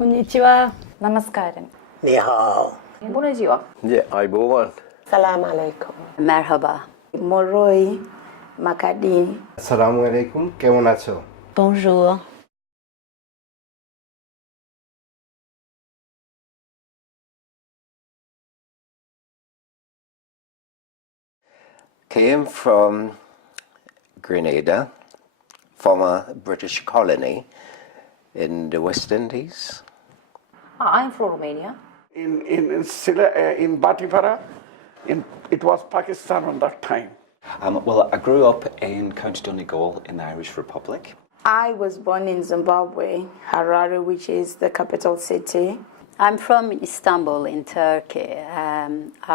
Konnichiwa. Namaskaram. Ni hao. Bună ziua. Aybowan. Salam alaikum. Merhaba. Moroi. Makadi. Assalamu alaikum. কেমন আছো? Bonjour. Came from Grenada, former British colony in the West Indies. I'm from Romania. In Batipara, it was Pakistan at that time. Well, I grew up in County Donegal in the Irish Republic. I was born in Zimbabwe, Harare, which is the capital city. I'm from Istanbul in Turkey.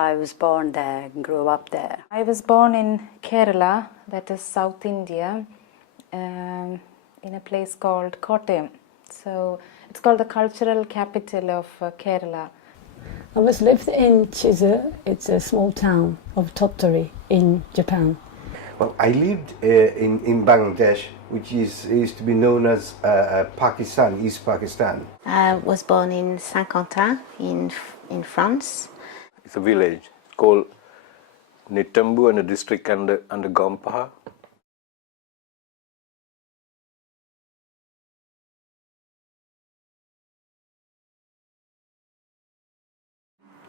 I was born there and grew up there. I was born in Kerala, that is South India, in a place called Kottayam. So it's called the cultural capital of Kerala. I was lived in Chizu. It's a small town of Tottori in Japan. Well, I lived in Bangladesh, which is to be known as Pakistan, East Pakistan. I was born in Saint-Quentin in France. It's a village called Nitambu and a district under Gampaha.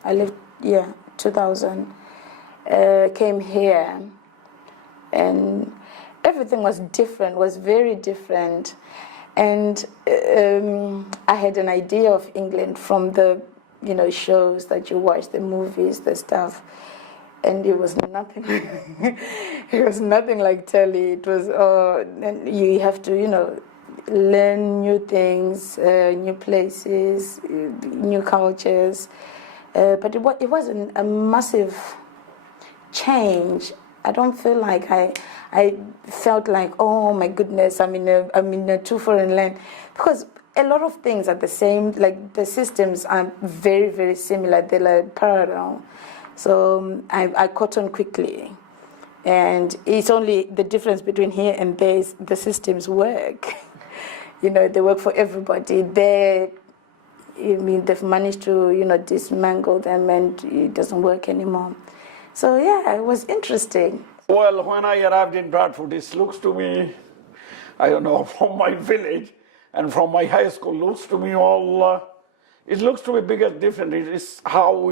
I lived, 2000. Came here, and everything was different, was very different. And I had an idea of England from the, shows that you watch, the movies, the stuff. And it was nothing. It was nothing like telly. It was, and you have to, learn new things, new places, new cultures. But it wasn't a massive change. I don't feel like I felt like, oh my goodness, I'm in a too foreign land, because a lot of things are the same. Like the systems are very, very similar. They're like parallel. So I caught on quickly, and it's only the difference between here and there is the systems work. They work for everybody. They've managed to, dismantle them, and it doesn't work anymore. So yeah, it was interesting. Well, when I arrived in Bradford, it looks to me, I don't know, from my village and from my high school, looks to me it looks to me bigger different. It is how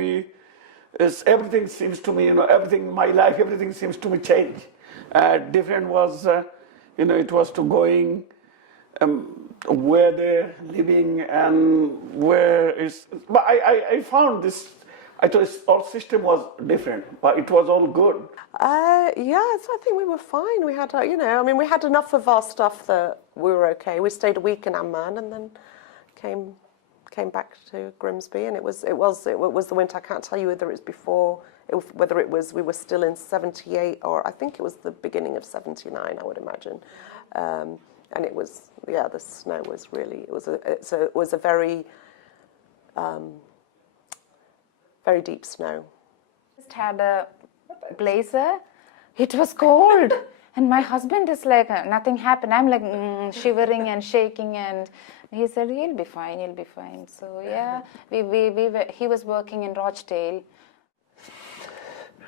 everything seems to me, everything, my life, everything seems to me change. Different was, it was to going where they're living and where is. But I found this. I thought our system was different, but it was all good. Yes, I think we were fine. We had, we had enough of our stuff that we were okay. We stayed a week in Amman and then came back to Grimsby, and it was the winter. I can't tell you whether it was before, whether it was we were still in '78 or I think it was the beginning of '79. I would imagine. And it was, the snow was really, it was a very, very deep snow. Just had a blazer. It was cold. And my husband is like, nothing happened. I'm like shivering and shaking, and he said, you'll be fine, you'll be fine. So yeah, he was working in Rochdale.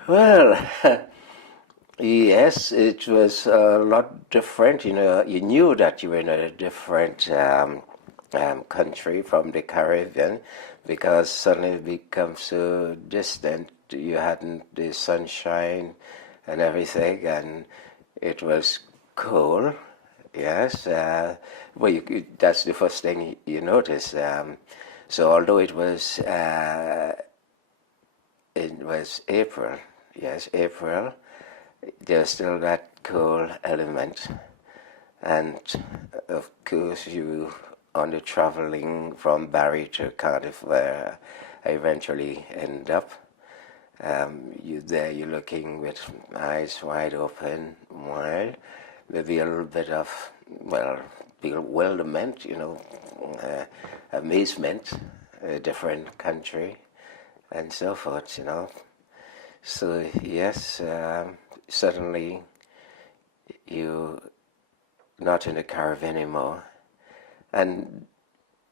Well, yes, it was a lot different. You knew that you were in a different country from the Caribbean, because suddenly it becomes so distant. You hadn't the sunshine and everything, and it was cold. Yes, that's the first thing you notice. So although it was April, yes, April, there's still that cold element, and of course you on the traveling from Barry to Cardiff, where I eventually end up. You're looking with eyes wide open, wide, maybe a little bit of bewilderment, amazement, a different country, and so forth, So yes, suddenly you're not in the Caribbean anymore. And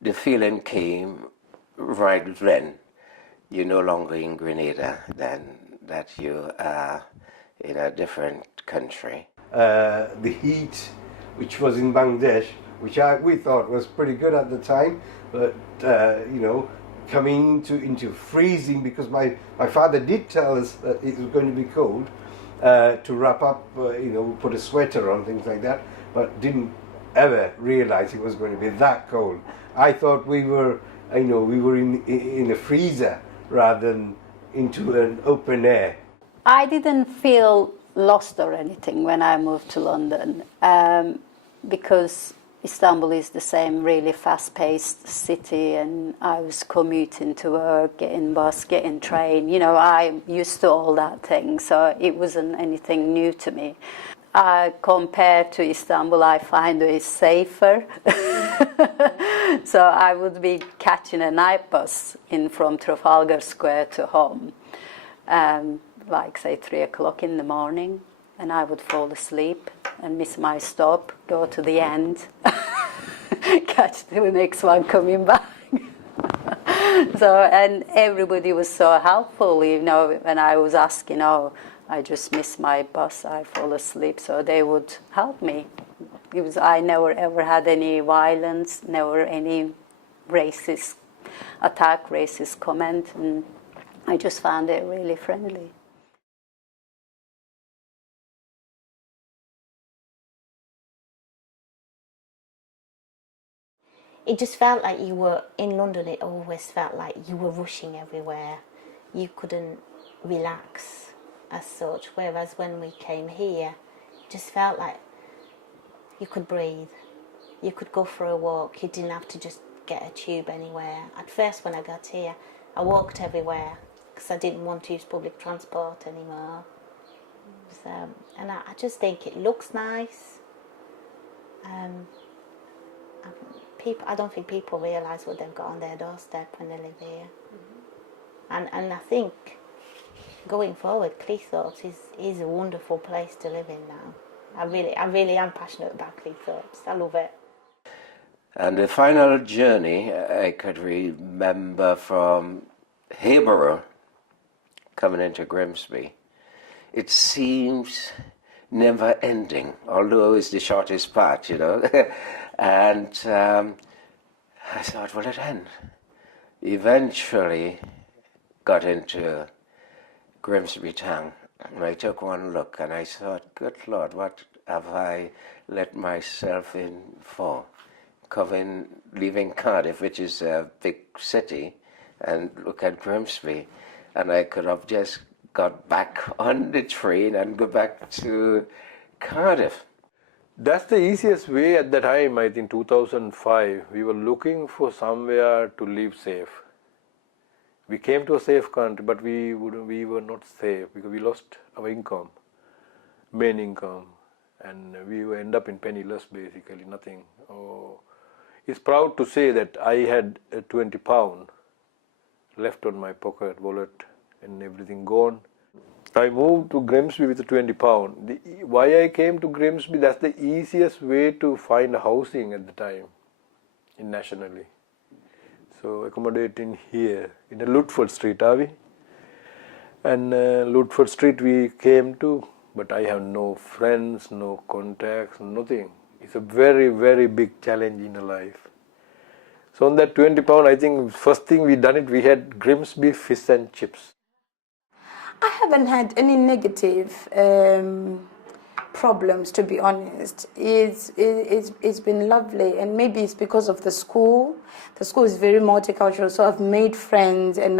the feeling came right then. You're no longer in Grenada, then that you are in a different country. The heat, which was in Bangladesh, which we thought was pretty good at the time, but you know, coming into freezing, because my father did tell us that it was going to be cold, to wrap up, you know, put a sweater on, things like that, but didn't ever realize it was going to be that cold. I thought we were, you know, we were in a freezer rather than into an open air. I didn't feel lost or anything when I moved to London, because Istanbul is the same really fast-paced city, and I was commuting to work, getting bus, getting train. You know, I'm used to all that thing, so it wasn't anything new to me. Compared to Istanbul, I find it safer. So I would be catching a night bus from Trafalgar Square to home, like say 3 o'clock in the morning, and I would fall asleep and miss my stop, go to the end, catch the next one coming back. So, and everybody was so helpful, you know, when I was asking, oh, I just missed my bus, I fall asleep, so they would help me. I never ever had any violence, never any racist attack, racist comment, and I just found it really friendly. It just felt like you were in London. It always felt like you were rushing everywhere. You couldn't relax as such. Whereas when we came here, it just felt like you could breathe. You could go for a walk. You didn't have to just get a tube anywhere. At first, when I got here, I walked everywhere because I didn't want to use public transport anymore. So, and I just think it looks nice. I don't think people realise what they've got on their doorstep when they live here. And I think going forward, Cleethorpes is a wonderful place to live in now. I really am passionate about Cleethorpes. I love it. And the final journey I could remember from Hayborough coming into Grimsby. It seems never ending, although it's the shortest part, you know. And I thought, will it end? Eventually got into Grimsby town, and I took one look and I thought, good Lord, what have I let myself in for? Leaving Cardiff, which is a big city, and look at Grimsby, and I could have just got back on the train and go back to Cardiff. That's the easiest way at the time. I think 2005, we were looking for somewhere to live safe. We came to a safe country, but we were not safe because we lost our income, main income, and we end up in penniless, basically, nothing. Oh, it's proud to say that I had £20 left on my pocket wallet and everything gone. I moved to Grimsby with £20. Why I came to Grimsby, that's the easiest way to find housing at the time, nationally. So accommodating here in the Lutford Street, are we? And Lutford Street we came to, but I have no friends, no contacts, nothing. It's a very, very big challenge in a life. So on that £20, I think first thing we had Grimsby fish and chips. I haven't had any negative problems, to be honest. It's been lovely, and maybe it's because of the school. The school is very multicultural, so I've made friends, and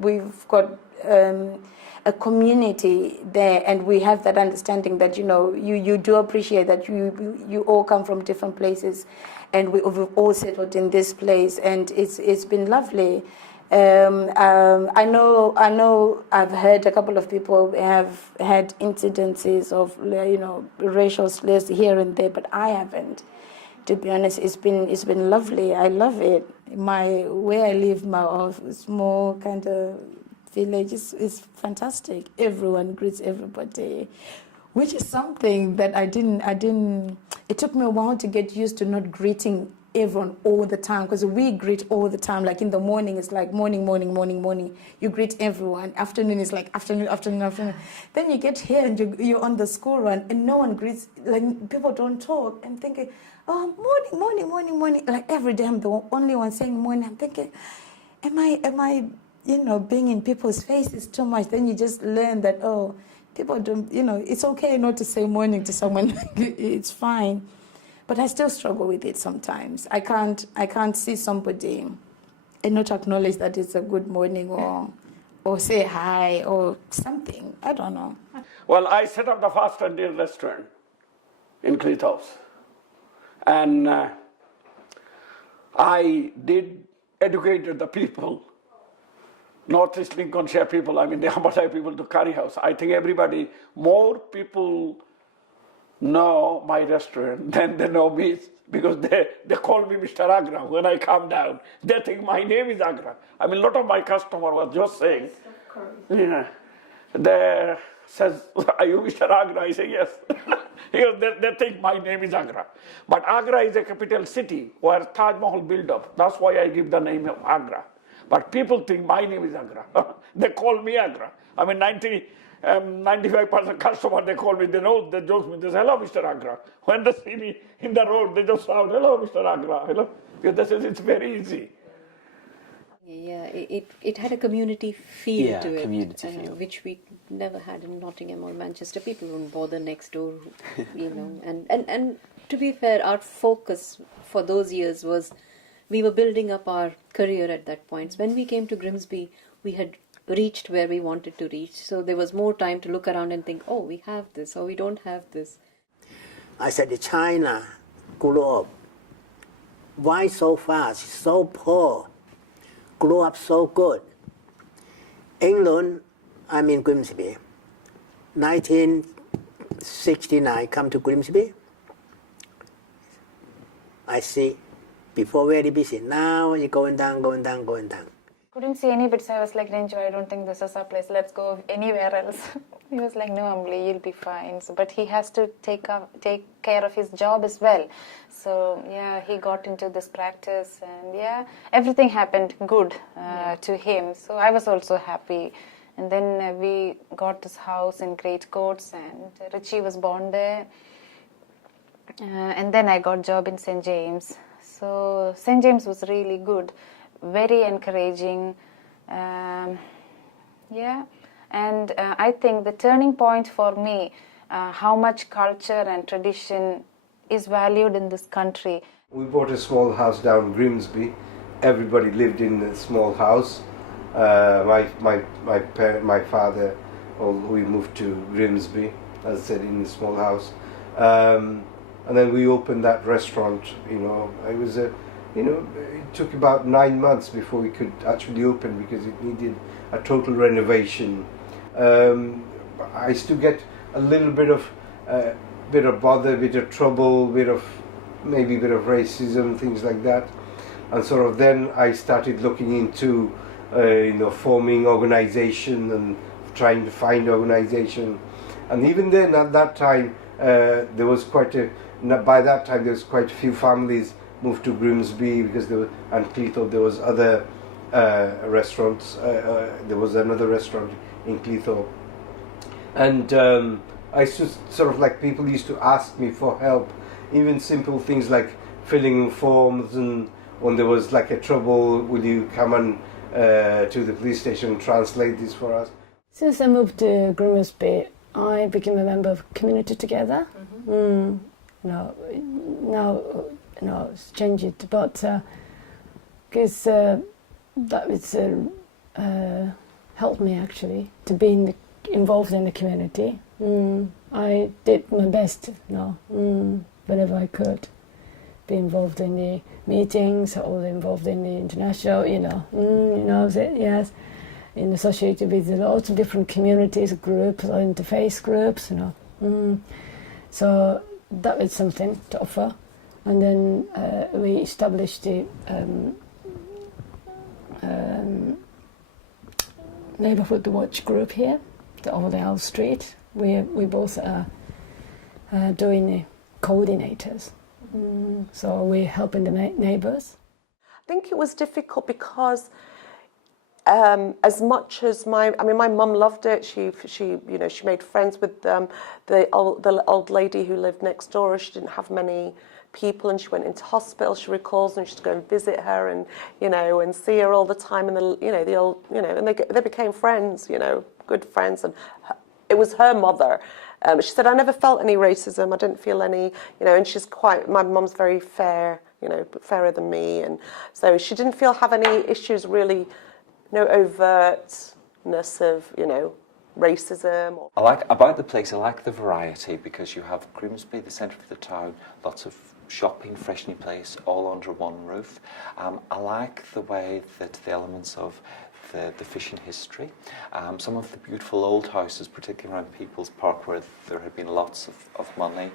we've got a community there, and we have that understanding that you do appreciate that you all come from different places, and we've all settled in this place, and it's been lovely. I know I've heard a couple of people have had incidences of racial slurs here and there, but I haven't. To be honest, it's been lovely. I love it. Where I live, my small kind of village is fantastic. Everyone greets everybody, which is something that I didn't. It took me a while to get used to not greeting everyone all the time, because we greet all the time. Like in the morning, it's like morning, morning, morning, morning. You greet everyone. Afternoon is like afternoon, afternoon, afternoon. Then you get here and you're on the school run and no one greets, like people don't talk. I'm thinking, oh, morning, morning, morning, morning. Like every day I'm the only one saying morning. I'm thinking, am I, being in people's faces too much? Then you just learn that, oh, people don't, it's okay not to say morning to someone. It's fine. But I still struggle with it sometimes. I can't see somebody and not acknowledge that it's a good morning or say hi or something. I don't know. Well, I set up the Fast and Deal restaurant in Cleethorpes. And I did educated the people, North East Lincolnshire people, I mean the Ambatai people to Curry House. I think more people know my restaurant than they know me, because they call me Mr. Agra when I come down. They think my name is Agra. I mean, a lot of my customer was just saying, they says, are you Mr. Agra? I say, yes. They think my name is Agra. But Agra is a capital city where Taj Mahal built up. That's why I give the name of Agra. But people think my name is Agra. They call me Agra. I mean, 95% customer, they call me, they know, they joke me, they say, hello, Mr. Agra. When they see me in the road, they just shout, hello, Mr. Agra. Hello. Because they say, it's very easy. Yeah, it had a community feel to it, community feel. Which we never had in Nottingham or Manchester. People wouldn't bother next door, And to be fair, our focus for those years was we were building up our career at that point. When we came to Grimsby, we had reached where we wanted to reach. So there was more time to look around and think, oh, we have this, or we don't have this. I said, China grew up. Why so fast? So poor. Grew up so good. England, I'm in Grimsby. 1969, come to Grimsby. I see, before very busy. Now you're going down, going down, going down. Couldn't see any bits. I was like, Renjo, I don't think this is our place. Let's go anywhere else. He was like, no, Amli, you'll be fine. So, but he has to take care of his job as well. So, yeah, he got into this practice and, yeah, everything happened good to him. So I was also happy. And then we got this house in Great Courts and Richie was born there. And then I got a job in St. James. So St. James was really good. Very encouraging, yeah, and I think the turning point for me, how much culture and tradition is valued in this country. We bought a small house down Grimsby. Everybody lived in a small house. My father, we moved to Grimsby, as I said, in a small house, and then we opened that restaurant. It was it took about 9 months before we could actually open because it needed a total renovation. I used to get a little bit of bother, bit of trouble, maybe a bit of racism, things like that. And sort of then I started looking into forming organization and trying to find organization. And even then, at that time, there was quite a few families moved to Grimsby because and Cleethorpes, there was other restaurants. There was another restaurant in Cleethorpes, and I used to sort of like people used to ask me for help, even simple things like filling forms, and when there was like a trouble, will you come and to the police station and translate this for us? Since I moved to Grimsby, I became a member of Community Together. Now it's changed, but because that was helped me actually to be involved in the community. I did my best, whenever I could, be involved in the meetings, or involved in the international, yes, and associated with lots of different communities, groups, or interfaith groups, So that was something to offer. And then we established the Neighbourhood Watch group here, over the Owl Street. We both are doing the coordinators So we're helping the neighbours. I think it was difficult because as much as my mum loved it. She made friends with the old lady who lived next door. She didn't have many people, and she went into hospital. She recalls, and she used to go and visit her, and and see her all the time. And and they became friends, good friends. And it was her mother. She said, I never felt any racism. I didn't feel any, and she's my mum's very fair, fairer than me, and so she didn't have any issues really. No overtness of, racism. I like about the place, I like the variety, because you have Grimsby, the centre of the town, lots of shopping, fresh new place, all under one roof. I like the way that the elements of the fishing history, some of the beautiful old houses, particularly around People's Park, where there had been lots of money.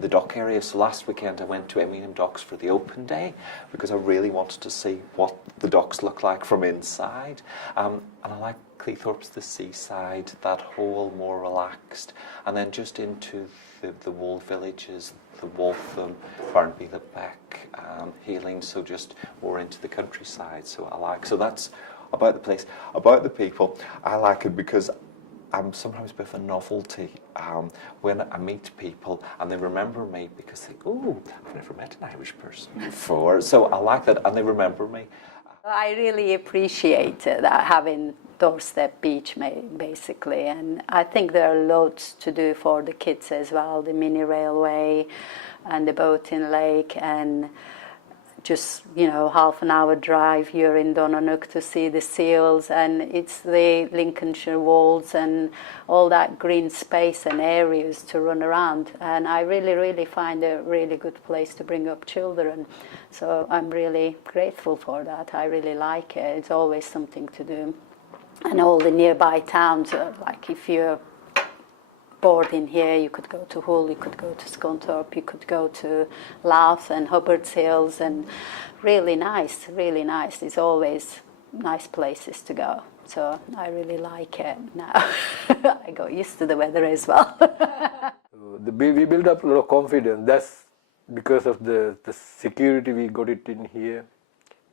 The dock area, so last weekend I went to Eminem Docks for the open day because I really wanted to see what the docks look like from inside. And I like Cleethorpes, the seaside, that whole more relaxed, and then just into the walled villages, the Waltham, Barnby, the Beck, Healing, so just more into the countryside. So that's about the place. About the people, I like it because I'm sometimes a bit of a novelty when I meet people and they remember me because they go, I've never met an Irish person before. So I like that, and they remember me. I really appreciate that, having doorstep beach basically, and I think there are loads to do for the kids as well, the mini railway and the boating lake, and just half an hour drive you're in Donanook to see the seals, and it's the Lincolnshire wolds and all that green space and areas to run around, and I really find a really good place to bring up children, so I'm really grateful for that. I really like it. It's always something to do, and all the nearby towns, like if you're board in here, you could go to Hull, you could go to Scunthorpe, you could go to Louth and Hubbard's Hills, and really nice. It's always nice places to go. So I really like it now. I got used to the weather as well. We built up a lot of confidence. That's because of the security we got it in here,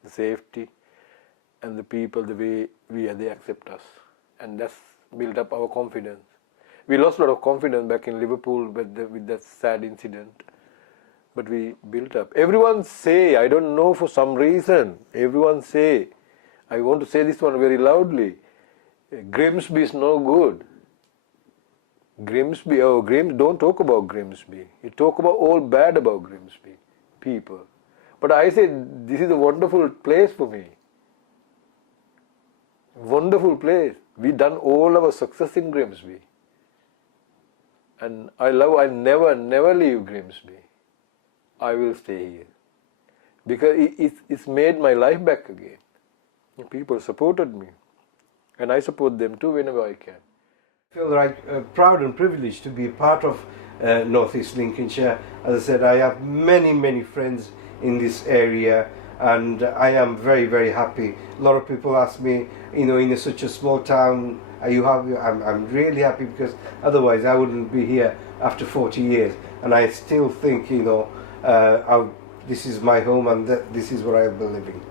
the safety, and the people, the way they accept us. And that's built up our confidence. We lost a lot of confidence back in Liverpool with that sad incident, but we built up. Everyone say, I don't know for some reason, everyone say, I want to say this one very loudly, Grimsby is no good. Grimsby, don't talk about Grimsby. You talk about all bad about Grimsby people. But I say, this is a wonderful place for me. Wonderful place. We done all our success in Grimsby. And I never leave Grimsby. I will stay here. Because it's made my life back again. People supported me. And I support them too whenever I can. I feel like proud and privileged to be a part of North East Lincolnshire. As I said, I have many friends in this area, and I am very happy. A lot of people ask me, in such a small town, are you happy? I'm really happy, because otherwise I wouldn't be here after 40 years. And I still think, this is my home, and this is where I'll be living.